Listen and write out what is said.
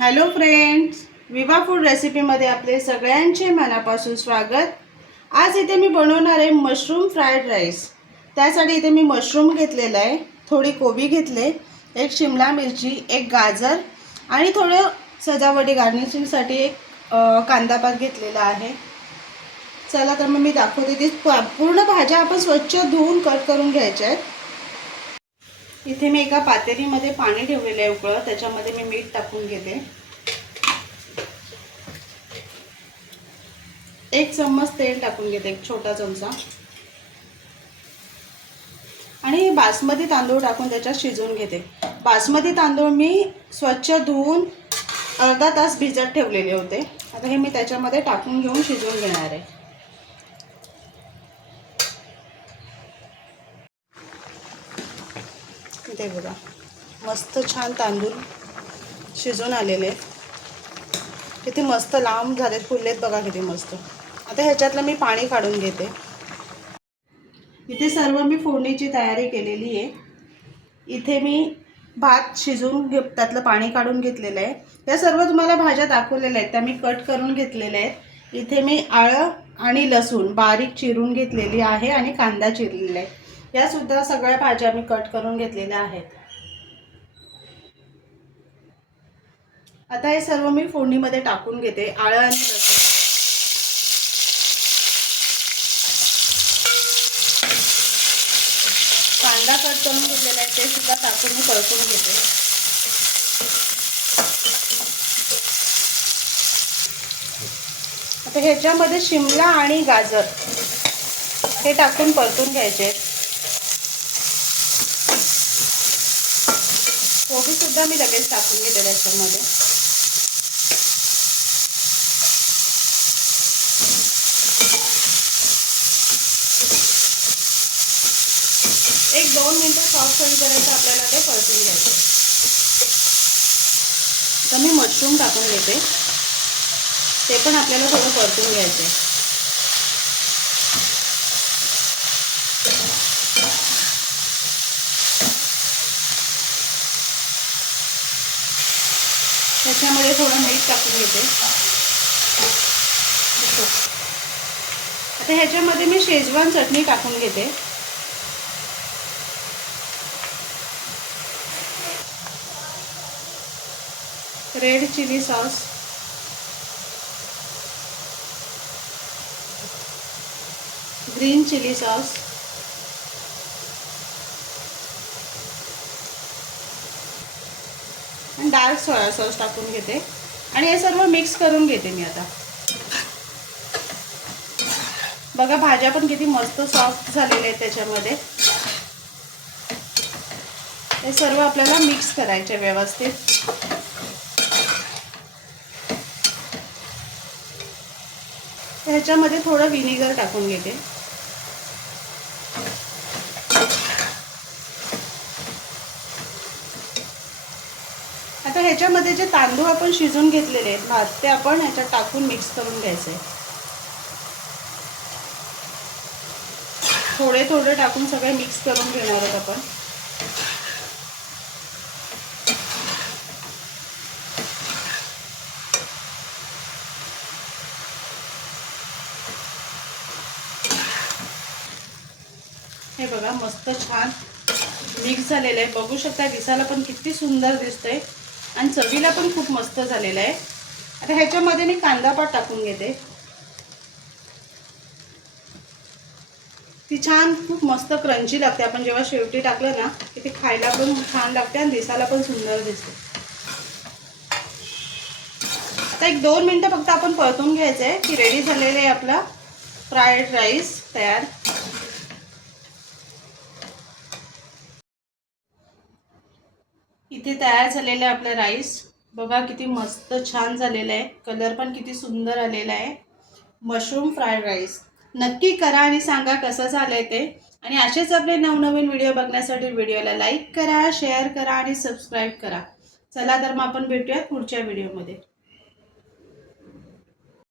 Hello friends Viva food रेसिपीमध्ये आपले सगळ्यांचे मनापासून स्वागत. आज इथे मी बनवणार आहे मशरूम फ्राईड राईस त्यासाठी इथे मी मशरूम घेतलेला आहे थोडी कोबी घेतले एक शिमला मिरची एक गाजर आणि थोडं सजावटी गार्निशिंगसाठी एक कांदापात घेतलेला आहे. चला तर मग मी दाखवते. ती प- पूर्ण भाज्या आपण स्वच्छ धुवून कट करून घ्यायच्या आहेत. इथे मी एका पातेलीमध्ये पाणी ठेवलेलं आहे उकळं त्याच्यामध्ये मी मीठ टाकून घेते. एक चम्मच तेल टाकून घेते एक छोटा चमचा. आणि बासमती तांदूळ टाकून त्याच्यात शिजवून घेते. बासमती तांदूळ मी स्वच्छ धुवून अर्धा तास भिजत ठेवलेले होते. आता हे मी त्याच्यामध्ये टाकून घेऊन शिजवून घेणार आहे. इथे बघा. मस्त छान तांदूळ शिजून आलेले आहेत. किती मस्त लांब झालेत फुललेत बघा किती मस्त. आता ह्याच्यातलं मी पाणी काढून घेते. इथे सर्व मी फोडणीची तयारी केलेली आहे. इथे मी भात शिजवून घे त्यातलं पाणी काढून घेतलेलं आहे. या सर्व तुम्हाला भाज्या दाखवलेल्या आहेत त्या मी कट करून घेतलेल्या आहेत. इथे मी आळं आणि लसूण बारीक चिरून घेतलेली आहे आणि कांदा चिरलेला आहे. या सुद्धा सगळ्या भाज्या मी कट करून घेतलेल्या आहेत. आता हे सर्व मी फोडणीमध्ये टाकून घेते आळं आणि लसूण. कांदा कट करून घेतलेला आहे ते सुद्धा टाकून मी परतून घेते. आता ह्याच्यामध्ये शिमला आणि गाजर हे टाकून परतून घ्यायचे. कोबीसुद्धा मी लगेच टाकून घेते त्याच्यामध्ये एक दोन मिनटं सॉफ्ट होईपर्यंत आपल्याला ते परतून घ्यायचं. तर मी मशरूम टाकून घेते. ते पण आपल्याला थोडं परतून घ्यायचं आहे त्याच्यामध्ये थोडं मीठ टाकून घेते. आता ह्याच्यामध्ये मी शेजवान चटणी टाकून घेते. Red chilli sauce. Green chilli sauce. Dark soya sauce टाकून घेते. आणि हे सर्व मिक्स करून घेते मी आता. बघा भाज्या पण किती मस्त सॉफ्ट झालेल्या आहेत त्याच्यामध्ये. हे सर्व आपल्याला मिक्स करायचे व्यवस्थित. ह्याच्यामध्ये थोडं विनेगर टाकून घेते. आता ह्याच्यामध्ये जे तांदूळ आपण शिजून घेतलेले आहेत भात ते आपण ह्याच्यात टाकून मिक्स करून घ्यायचे. थोडे थोडे टाकून सगळे मिक्स करून घेणार आहोत आपण. हे बघा मस्त छान मिक्स झालेलं आहे. बघू शकता दिसायला पण किती सुंदर दिसतंय. आणि चवीला पण खूप मस्त झालेलं आहे. आता ह्याच्यामध्ये मी कांदापाट टाकून घेते. ती छान खूप मस्त क्रंची लागते. आपण जेव्हा शेवटी टाकलं ना की ती खायला पण छान लागते आणि दिसायला पण सुंदर दिसते. आता एक दोन मिनटं फक्त आपण परतून घ्यायचं. आहे की रेडी झालेलं आहे आपला फ्राईड राईस तयार. इथे तयार झालेलं आहे आपलं राईस. बघा किती मस्त छान झालेलं आहे. कलर पण किती सुंदर आलेला आहे. मशरूम फ्राईड राईस नक्की करा आणि सांगा कसं झालं आहे ते. आणि असेच आपले नवनवीन व्हिडिओ बघण्यासाठी व्हिडिओला लाईक करा शेअर करा आणि सबस्क्राईब करा. चला तर मग आपण भेटूयात पुढच्या व्हिडिओमध्ये